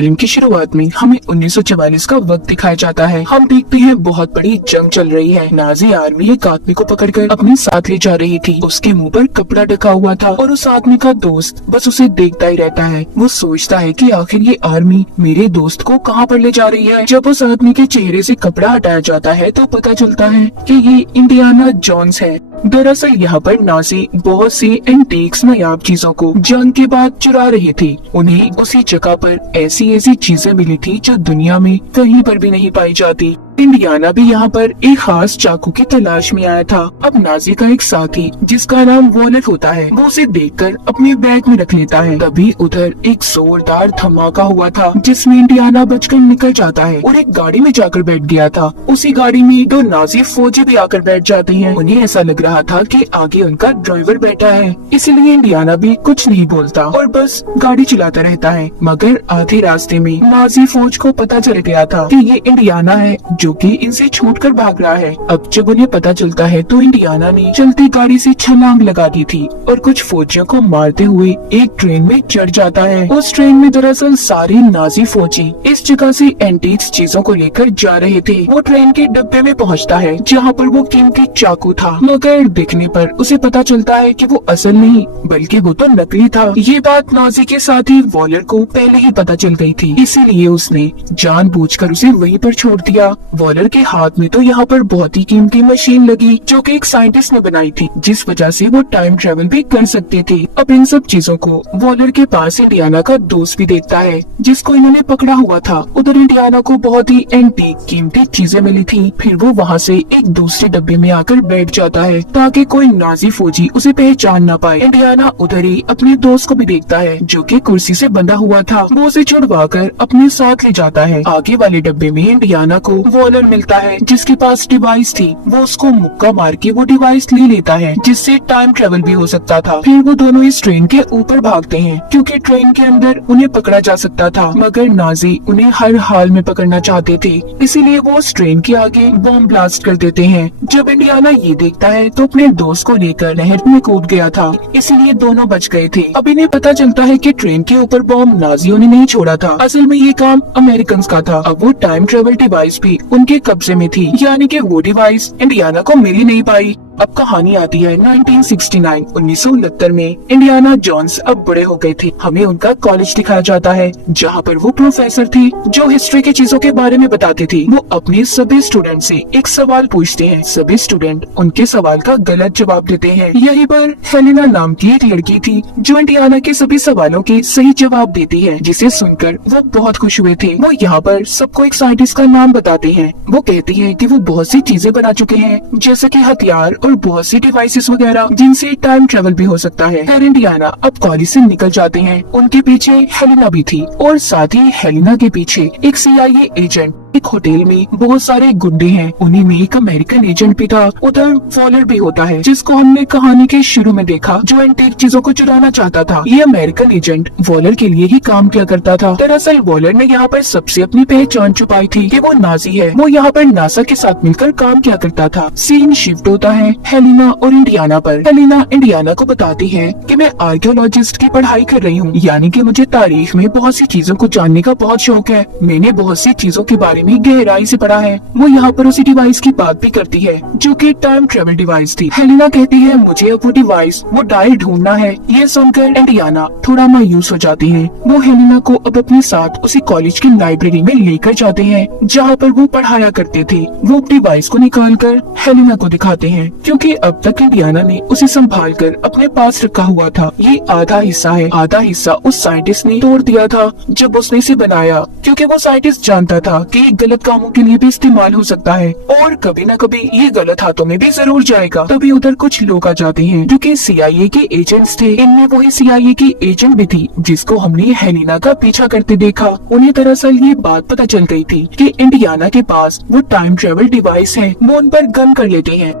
Film की शुरुआत में हमें 1944 का वक्त दिखाया जाता है। हम देखते हैं बहुत बड़ी जंग चल रही है। नाजी आर्मी एक आदमी को पकड़कर अपने साथ ले जा रही थी। उसके मुंह पर कपड़ा ढका हुआ था और उस आदमी का दोस्त बस उसे देखता ही रहता है। वो सोचता है कि आखिर ये आर्मी मेरे दोस्त को कहाँ पर ले जा रही है। जब उस आदमी के चेहरे से कपड़ा हटाया जाता है तो पता चलता है कि ये इंडियाना जोन्स है। दरअसल यहाँ पर नाजी बहुत सी एंटीक्स नायाब चीजों को जंग के बाद चुरा रहे थे। उन्हें उसी जगह पर ऐसी ऐसी चीजें मिली थी जो दुनिया में कहीं पर भी नहीं पाई जाती। इंडियाना भी यहाँ पर एक खास चाकू की तलाश में आया था। अब नाजी का एक साथी जिसका नाम वॉलर होता है, वो उसे देखकर अपने बैग में रख लेता है। तभी उधर एक जोरदार धमाका हुआ था जिसमें इंडियाना बचकर निकल जाता है और एक गाड़ी में जाकर बैठ गया था। उसी गाड़ी में दो नाजी फौजी भी आकर बैठ जाते हैं। उन्हें ऐसा लग रहा था कि आगे उनका ड्राइवर बैठा है, इसलिए इंडियाना भी कुछ नहीं बोलता और बस गाड़ी चलाता रहता है। मगर आधे रास्ते में नाजी फौज को पता चल गया था कि ये इंडियाना है जो कि इनसे छूटकर भाग रहा है। अब जब उन्हें पता चलता है तो इंडियाना ने चलती गाड़ी से छलांग लगा दी थी और कुछ फौजियों को मारते हुए एक ट्रेन में चढ़ जाता है। उस ट्रेन में दरअसल सारे नाजी फौजी इस जगह से एंटीक्स चीजों को लेकर जा रहे थे। वो ट्रेन के डब्बे में पहुंचता है जहां पर वो कीमती चाकू था, मगर दिखने पर उसे पता चलता है कि वो असल नहीं बल्कि वो तो नकली था। ये बात नाजी के साथी वॉलर को पहले ही पता चल गई थी, इसीलिए उसने जानबूझकर उसे वहीं पर छोड़ दिया। वॉलर के हाथ में तो यहाँ पर बहुत ही कीमती मशीन लगी जो कि एक साइंटिस्ट ने बनाई थी, जिस वजह से वो टाइम ट्रेवल भी कर सकते थे। अब इन सब चीजों को वॉलर के पास इंडियाना का दोस्त भी देखता है जिसको इन्होंने पकड़ा हुआ था। उधर इंडियाना को बहुत ही एंटीक कीमती चीजें मिली थी। फिर वो वहाँ से एक दूसरे डब्बे में आकर बैठ जाता है ताकि कोई नाजी फौजी उसे पहचान ना पाए। इंडियाना उधर ही अपने दोस्त को भी देखता है जो कि कुर्सी से बंधा हुआ था। वो उसे छुड़वाकर अपने साथ ले जाता है। आगे वाले डब्बे में इंडियाना को वॉलर मिलता है जिसके पास डिवाइस थी। वो उसको मुक्का मार के वो डिवाइस ले लेता है जिससे टाइम ट्रेवल भी हो सकता था। फिर वो दोनों इस ट्रेन के ऊपर भागते हैं क्योंकि ट्रेन के अंदर उन्हें पकड़ा जा सकता था, मगर नाजी उन्हें हर हाल में पकड़ना चाहते थे, इसीलिए वो उस ट्रेन के आगे बॉम्ब ब्लास्ट कर देते हैं। जब इंडियाना ये देखता है तो अपने दोस्त को लेकर नहर में कूद गया था, इसीलिए दोनों बच गए थे। अब इन्हें पता चलता है कि ट्रेन के ऊपर बॉम्ब नाजियों ने नहीं छोड़ा था, असल में ये काम अमेरिकन का था। अब वो टाइम ट्रेवल डिवाइस भी उनके कब्जे में थी, यानी कि वो डिवाइस इंडियाना को मिल ही नहीं पाई। अब कहानी आती है 1969 में। इंडियाना जोन्स अब बड़े हो गए थे। हमें उनका कॉलेज दिखाया जाता है जहाँ पर वो प्रोफेसर थी जो हिस्ट्री की चीजों के बारे में बताते थे। वो अपने सभी स्टूडेंट से एक सवाल पूछते हैं, सभी स्टूडेंट उनके सवाल का गलत जवाब देते हैं। यहीं पर हेलेना नाम की एक लड़की थी जो इंडियाना के सभी सवालों के सही जवाब देती है, जिसे सुनकर वो बहुत खुश हुए थे। वो यहाँ पर सबको एक साइंटिस्ट का नाम बताते हैं। वो कहती है कि वो बहुत सी चीजें बना चुके हैं जैसे कि हथियार और बहुत सी डिवाइसेस वगैरह जिनसे टाइम ट्रेवल भी हो सकता है। खैर इंडियाना अब कॉलेज से निकल जाते हैं। उनके पीछे हेलेना भी थी और साथ ही हेलेना के पीछे एक CIA एजेंट। एक होटल में बहुत सारे गुंडे हैं, उन्हीं में एक अमेरिकन एजेंट भी था। उधर वॉलर भी होता है जिसको हमने कहानी के शुरू में देखा, जो एंटीक चीजों को चुराना चाहता था। ये अमेरिकन एजेंट वॉलर के लिए ही काम किया करता था। दरअसल वॉलर ने यहाँ पर सबसे अपनी पहचान छुपाई थी कि वो नाजी है। वो यहाँ पर नासा के साथ मिलकर काम किया करता था। सीन शिफ्ट होता है हेलेना और इंडियाना पर। हेलेना इंडियाना को बताती है कि मैं आर्कियोलॉजिस्ट की पढ़ाई कर रही हूँ, यानी कि मुझे तारीख में बहुत सी चीजों को जानने का बहुत शौक है। मैंने बहुत सी चीजों के बारे में गहराई से पढ़ा है। वो यहाँ पर उसी डिवाइस की बात भी करती है जो कि टाइम ट्रेवल डिवाइस थी। हेलेना कहती है मुझे अब वो डिवाइस, वो डायल ढूंढना है। ये सुनकर इंडियाना थोड़ा मायूस हो जाती है। वो हेलेना को अब अपने साथ उसी कॉलेज की लाइब्रेरी में लेकर जाते हैं जहाँ पर वो पढ़ाया करते थे। वो डिवाइस को निकाल कर हेलेना को दिखाते हैं क्योंकि अब तक इंडियाना ने उसे संभाल कर अपने पास रखा हुआ था। ये आधा हिस्सा है, आधा हिस्सा उस साइंटिस्ट ने तोड़ दिया था जब उसने इसे बनाया, क्योंकि वो साइंटिस्ट जानता था कि गलत कामों के लिए भी इस्तेमाल हो सकता है और कभी न कभी ये गलत हाथों में भी जरूर जाएगा। तभी उधर कुछ लोग आ जाते हैं जो कि CIA के एजेंट्स थे। इनमें वही CIA की एजेंट भी थी जिसको हमने हेलेना का पीछा करते देखा। उन्हें दरअसल ये बात पता चल गई थी कि इंडियाना के पास वो टाइम ट्रेवल डिवाइस है। वो उन पर गन कर लेते हैं।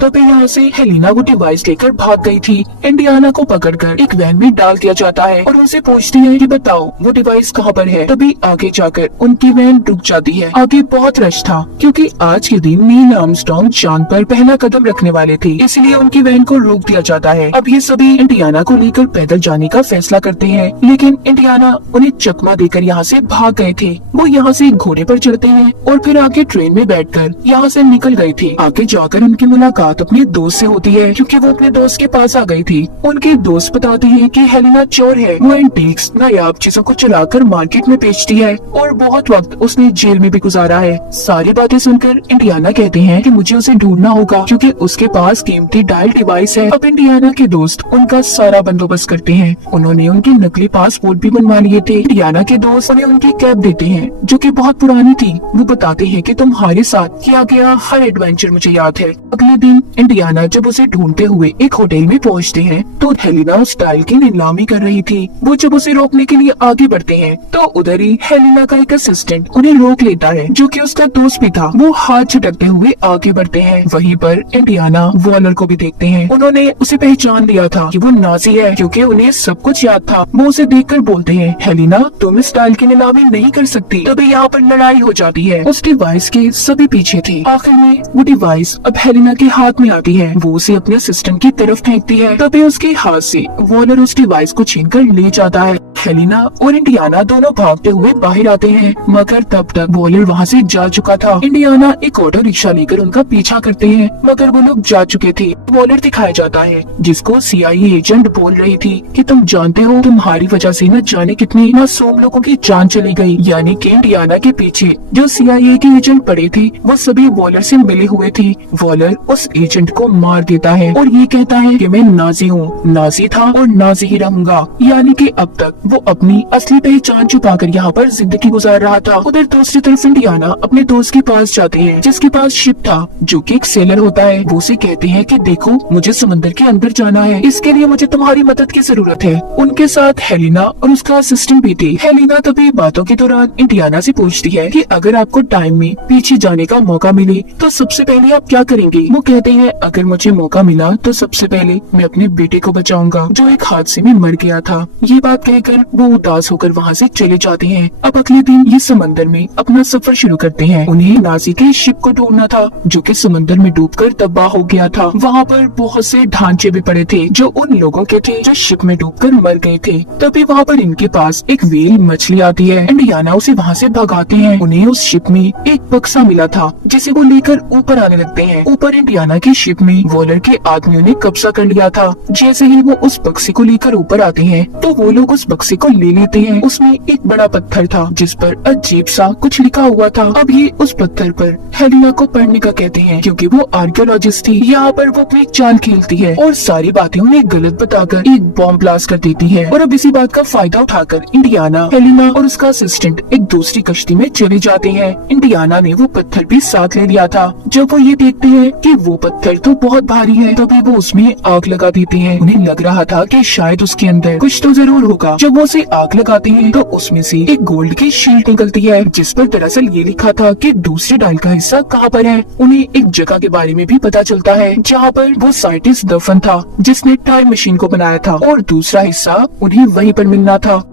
तभी यहाँ से हेलिना वो डिवाइस लेकर भाग गई थी। इंडियाना को पकड़कर एक वैन में डाल दिया जाता है और उनसे पूछती है कि बताओ वो डिवाइस कहाँ पर है। तभी आगे जाकर उनकी वैन रुक जाती है। आगे बहुत रश था क्योंकि आज के दिन नील आर्मस्ट्रांग चांद पर पहला कदम रखने वाले थे, इसलिए उनकी वैन को रोक दिया जाता है। अब ये सभी इंडियाना को लेकर पैदल जाने का फैसला करते हैं, लेकिन इंडियाना उन्हें चकमा देकर यहाँ से भाग गए थे। वो यहाँ से घोड़े पर चढ़ते हैं और फिर आगे ट्रेन में बैठकर यहाँ से निकल गए थे। आगे जाकर उनकी मुलाकात अपने दोस्त से होती है क्योंकि वो अपने दोस्त के पास आ गई थी। उनके दोस्त बताते हैं कि हेलिना चोर है, वो एंटीक्स नायाब चीजों को चुराकर मार्केट में बेचती है और बहुत वक्त उसने जेल में भी गुजारा है। सारी बातें सुनकर इंडियाना कहते हैं कि मुझे उसे ढूंढना होगा क्योंकि उसके पास कीमती डायल डिवाइस है। अब इंडियाना के दोस्त उनका सारा बंदोबस्त करते हैं। उन्होंने उनके नकली पासपोर्ट भी बनवा लिए थे। इंडियाना के दोस्त उन्हें उनकी कैब देते हैं जो कि बहुत पुरानी थी। वो बताते हैं कि तुम्हारे साथ किया गया हर एडवेंचर मुझे याद है। अगले दिन इंडियाना जब उसे ढूंढते हुए एक होटल में पहुंचते हैं तो हेलिना उस डायल की नीलामी कर रही थी। वो जब उसे रोकने के लिए आगे बढ़ते हैं तो उधर ही हेलिना का एक असिस्टेंट उन्हें रोक लेता है जो कि उसका दोस्त भी था। वो हाथ झटकते हुए आगे बढ़ते हैं। वहीं पर इंडियाना वॉलर को भी देखते हैं। उन्होंने उसे पहचान लिया था कि वो नाजी है क्योंकि उन्हें सब कुछ याद था। वो उसे देखकर बोलते हैं हेलिना तुम इस डायल की नीलामी नहीं कर सकती। तभी यहाँ पर लड़ाई हो जाती है। उस डिवाइस के सभी पीछे थे। आखिर में वो डिवाइस अब हेलिना के हाथ में आती है। वो उसे अपने असिस्टेंट की तरफ फेंकती है। तभी उसके हाथ से वॉलर उस डिवाइस को छीनकर ले जाता है। हेलिना और इंडियाना दोनों भागते हुए बाहर आते हैं, मगर तब तक वॉलर वहाँ से जा चुका था। इंडियाना एक ऑटो रिक्शा लेकर उनका पीछा करते हैं, मगर वो लोग जा चुके थे। वॉलर दिखाया जाता है जिसको CIA एजेंट बोल रही थी कि तुम जानते हो तुम्हारी वजह से न जाने कितनी मासूम लोगों की जान चली गई। यानी कि इंडियाना के पीछे जो CIA के एजेंट पड़े थे वो सभी वॉलर से मिले हुए थे। वॉलर उस एजेंट को मार देता है और ये कहता है कि मैं नाजी हूँ, नाजी था और नाजी ही रहूंगा। यानी कि अब तक वो अपनी असली पहचान छुपाकर यहाँ पर जिंदगी गुजार रहा था। उधर दूसरी तरफ इंडियाना अपने दोस्त के पास जाते हैं जिसके पास शिप था जो कि एक सेलर होता है। वो उसे कहते हैं कि देखो मुझे समंदर के अंदर जाना है, इसके लिए मुझे तुम्हारी मदद की जरूरत है। उनके साथ हेलिना और उसका असिस्टेंट भी थी। हेलिना तभी बातों के दौरान इंडियाना से पूछती है कि अगर आपको टाइम में पीछे जाने का मौका मिले तो सबसे पहले आप क्या करेंगे। वो कहते हैं अगर मुझे मौका मिला तो सबसे पहले मैं अपने बेटे को बचाऊंगा जो एक हादसे में मर गया था। ये बात कहकर वो उदास होकर वहाँ से चले जाते हैं। अब अगले दिन ये समंदर में अपना सफर शुरू करते हैं। उन्हें नाजी के शिप को ढूंढना था जो कि समंदर में डूबकर तबाह हो गया था। वहाँ पर बहुत से ढांचे भी पड़े थे जो उन लोगों के थे जो शिप में डूबकर मर गए थे। तभी वहाँ पर इनके पास एक व्हेल मछली आती है। इंडियाना उसे वहाँ से भगाते हैं। उन्हें उस शिप में एक बक्सा मिला था जिसे वो लेकर ऊपर आने लगते हैं। ऊपर इंडियाना की शिप में वॉलर के आदमियों ने कब्जा कर लिया था। जैसे ही वो उस बक्से को लेकर ऊपर आते हैं तो वो लोग उस बक्से को ले लेते हैं। उसमें एक बड़ा पत्थर था जिस पर अजीब सा कुछ लिखा हुआ था। अब ये उस पत्थर पर हेलिना को पढ़ने का कहते हैं क्योंकि वो आर्कियोलॉजिस्ट थी। यहाँ पर वो अपनी चाल खेलती है और सारी बातें उन्हें गलत बताकर एक बॉम्ब ब्लास्ट कर देती है। और अब इसी बात का फायदा उठाकर इंडियाना, हेलिना और उसका असिस्टेंट एक दूसरी कश्ती में चले जाते हैं। इंडियाना ने वो पत्थर भी साथ ले लिया था। जब वो ये देखते हैं कि वो पत्थर तो बहुत भारी है तभी वो उसमें आग लगा देते हैं। उन्हें लग रहा था कि शायद उसके अंदर कुछ तो जरूर होगा। जब वो उसे आग लगाते हैं तो उसमें से एक गोल्ड की शील्ड निकलती है जिस पर दरअसल ये लिखा था कि दूसरे डायल का हिस्सा कहाँ पर है। उन्हें एक जगह के बारे में भी पता चलता है जहाँ पर वो साइंटिस्ट दफन था जिसने टाइम मशीन को बनाया था और दूसरा हिस्सा उन्हें वहीं पर मिलना था।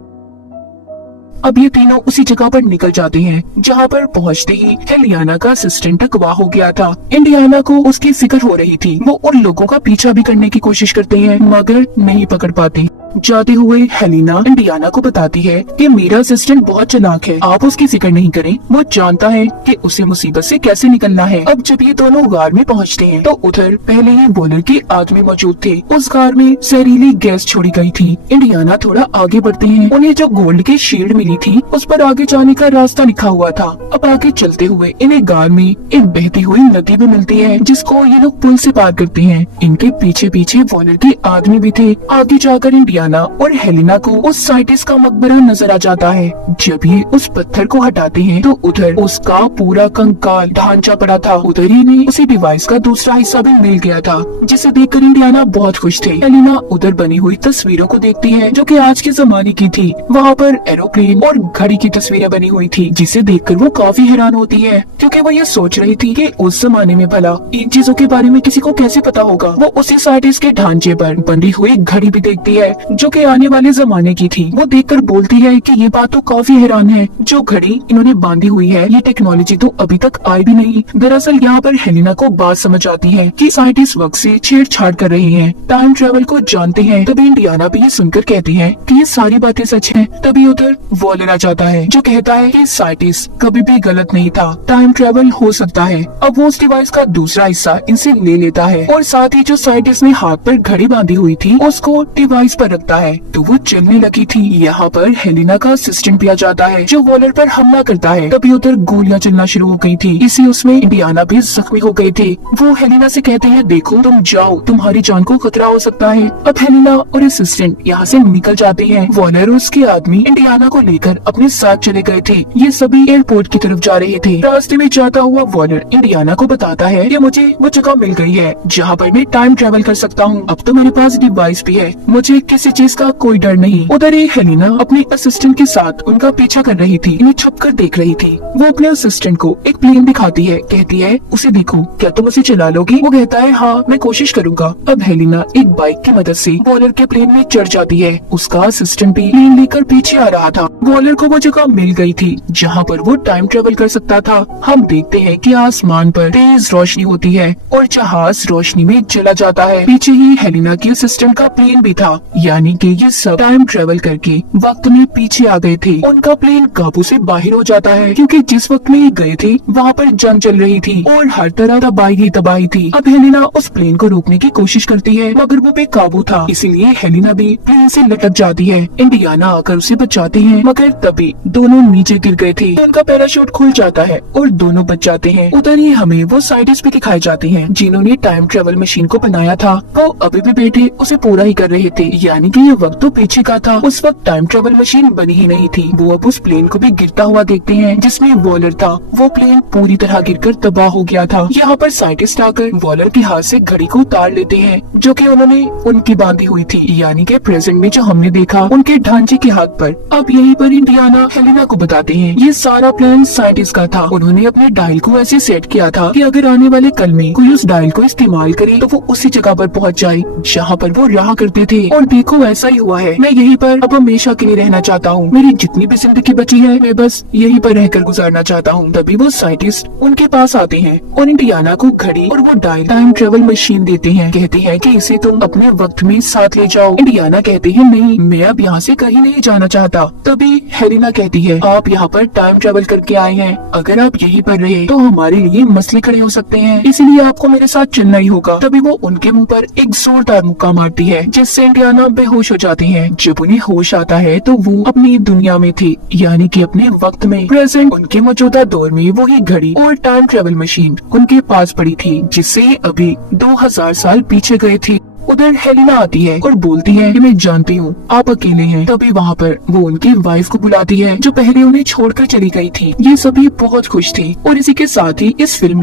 अब ये तीनों उसी जगह पर निकल जाते हैं जहाँ पर पहुँचते ही हेलियाना का असिस्टेंट अगवा हो गया था। इंडियाना को उसकी फिक्र हो रही थी। वो उन लोगों का पीछा भी करने की कोशिश करते हैं मगर नहीं पकड़ पाते। जाते हुए हेलिना इंडियाना को बताती है कि मेरा असिस्टेंट बहुत चालाक है, आप उसकी फिक्र नहीं करें, वो जानता है कि उसे मुसीबत से कैसे निकलना है। अब जब ये दोनों गार में पहुंचते हैं तो उधर पहले ही वॉलर के आदमी मौजूद थे। उस गार में जहरीली गैस छोड़ी गई थी। इंडियाना थोड़ा आगे बढ़ते हैं। उन्हें जो गोल्ड की शील्ड मिली थी उस पर आगे जाने का रास्ता लिखा हुआ था। अब आगे चलते हुए इन्हें गार में एक बहती हुई नदी भी मिलती है जिसको ये लोग पुल से पार करते हैं। इनके पीछे पीछे वॉलर के आदमी भी थे। आगे जाकर इंडियाना इंडियाना और हेलिना को उस साइंटिस्ट का मकबरा नजर आ जाता है। जब ये उस पत्थर को हटाते हैं तो उधर उसका पूरा कंकाल ढांचा पड़ा था। उधर ही में उसी डिवाइस का दूसरा हिस्सा भी मिल गया था, जिसे देखकर इंडियाना बहुत खुश थे। हेलिना उधर बनी हुई तस्वीरों को देखती है जो कि आज के जमाने की थी। वहाँ पर एरोप्लेन और घड़ी की तस्वीरें बनी हुई थी, जिसे देखकर वो काफी हैरान होती है, क्योंकि वो ये सोच रही थी कि उस जमाने में भला इन चीजों के बारे में किसी को कैसे पता होगा। वो उसी साइंटिस्ट के ढांचे पर बनी हुई घड़ी भी देखती है जो कि आने वाले जमाने की थी। वो देखकर बोलती है कि ये बात तो काफी हैरान है, जो घड़ी इन्होंने बांधी हुई है ये टेक्नोलॉजी तो अभी तक आई भी नहीं। दरअसल यहाँ पर हेलिना को बात समझ आती है कि साइंटिस्ट वक्त से छेड़छाड़ कर रहे हैं, टाइम ट्रेवल को जानते हैं। तभी इंडियाना भी ये सुनकर कहती है कि ये सारी बातें सच हैं। तभी उधर वॉलर आ जाता है जो कहता है कि साइंटिस्ट कभी भी गलत नहीं था, टाइम ट्रेवल हो सकता है। अब वो उस डिवाइस का दूसरा हिस्सा इनसे ले लेता है और साथ ही जो साइंटिस्ट ने हाथ पर घड़ी बांधी हुई थी उसको डिवाइस पर रखता है तो वो चलने लगी थी। यहाँ पर हेलिना का असिस्टेंट भी आ जाता है जो वॉलर पर हमला करता है। तभी उधर गोलियां चलना शुरू हो गई थी, इसी उसमें इंडियाना भी जख्मी हो गई थी। वो हेलिना से कहते हैं देखो तुम जाओ, तुम्हारी जान को खतरा हो सकता है। अब हेलिना और असिस्टेंट यहाँ से निकल जाते हैं। वॉलर और उसके आदमी इंडियाना को लेकर अपने साथ चले गए थे। ये सभी एयरपोर्ट की तरफ जा रहे थे। रास्ते में जाता हुआ वॉलर इंडियाना को बताता है कि मुझे वो जगह मिल गई है जहाँ पर मैं टाइम ट्रेवल कर सकता हूँ। अब तो मेरे पास डिवाइस भी है, मुझे किसी चीज का कोई डर नहीं। उधर ही हेलिना अपने असिस्टेंट के साथ उनका पीछा कर रही थी, इन्हें छुपकर देख रही थी। वो अपने असिस्टेंट को एक प्लेन दिखाती है, कहती है उसे देखो, क्या तुम उसे चला लोगी? वो कहता है हाँ मैं कोशिश करूंगा। अब हेलिना एक बाइक की मदद से वॉलर के प्लेन में चढ़ जाती है। उसका असिस्टेंट भी प्लेन लेकर पीछे आ रहा था। वॉलर को वो जगह मिल गई थी जहाँ पर वो टाइम ट्रेवल कर सकता था। हम देखते हैं कि आसमान पर तेज रोशनी होती है और जहाज रोशनी में चला जाता है। पीछे ही हेलिना की असिस्टेंट का प्लेन भी था, यानी कि ये सब टाइम ट्रेवल करके वक्त में पीछे आ गए थे। उनका प्लेन काबू से बाहर हो जाता है क्योंकि जिस वक्त में ये गए थे वहाँ पर जंग चल रही थी और हर तरह तबाही ही तबाही थी। अब हेलिना उस प्लेन को रोकने की कोशिश करती है मगर वो बेकाबू था, इसीलिए हेलिना भी प्लेन से लटक जाती है। इंडियाना आकर उसे बचाती है मगर तभी दोनों नीचे गिर गए थे। उनका पैराशूट खुल जाता है और दोनों बच जाते हैं। उधर ही हमें वो साइंटिस्ट भी दिखाए जाते हैं जिन्होंने टाइम ट्रेवल मशीन को बनाया था। वो अभी भी बैठे उसे पूरा ही कर रहे थे, यानी कि ये वक्त तो पीछे का था। उस वक्त टाइम ट्रेवल मशीन बनी ही नहीं थी। वो अब उस प्लेन को भी गिरता हुआ देखते हैं जिसमें वॉलर था। वो प्लेन पूरी तरह गिरकर तबाह हो गया था। यहाँ पर साइंटिस्ट आकर वॉलर के हाथ से घड़ी को उतार लेते हैं जो कि उन्होंने उनकी बांधी हुई थी, यानी कि प्रेजेंट में जो हमने देखा उनके ढांचे के हाथ पर। अब यहीं पर इंडियाना हेलिना को बताते हैं ये सारा प्लान साइंटिस्ट का था। उन्होंने अपने डायल को ऐसे सेट किया था कि अगर आने वाले कल में कोई उस डायल को इस्तेमाल करे तो वो उसी जगह पर पहुंच जाए जहाँ पर वो रहा करते थे। और देखो ऐसा ही हुआ है। मैं यहीं पर अब हमेशा के लिए रहना चाहता हूँ। मेरी जितनी भी जिंदगी बची है मैं बस यहीं पर रहकर गुजारना चाहता हूँ। तभी वो साइंटिस्ट उनके पास आते हैं और इंडियाना को घड़ी और वो डायल टाइम ट्रेवल मशीन देते हैं। कहते हैं कि इसे तुम अपने वक्त में साथ ले जाओ। इंडियाना कहती है नहीं, मैं अब यहाँ से कहीं नहीं जाना चाहता। तभी हेलिना कहती है आप यहाँ पर टाइम ट्रेवल करके आए हैं, अगर आप यहीं पर रहे तो हमारे लिए मसले खड़े हो सकते हैं, इसलिए आपको मेरे साथ चलना ही होगा। तभी वो उनके मुंह पर एक जोरदार मुक्का मारती है जिससे इंडियाना बेहोश हो जाते हैं। जब उन्हें होश आता है तो वो अपनी दुनिया में थे, यानी कि अपने वक्त में। प्रेजेंट उनके मौजूदा दौर में वही घड़ी और टाइम ट्रेवल मशीन उनके पास पड़ी थी जिससे अभी 2000 साल पीछे गए थे। उधर हेलिना आती है और बोलती है कि मैं जानती हूँ आप अकेले हैं। तभी वहाँ पर वो उनकी वाइफ को बुलाती है जो पहले उन्हें छोड़कर चली गई थी। ये सभी बहुत खुश थे और इसी के साथ ही इस फिल्म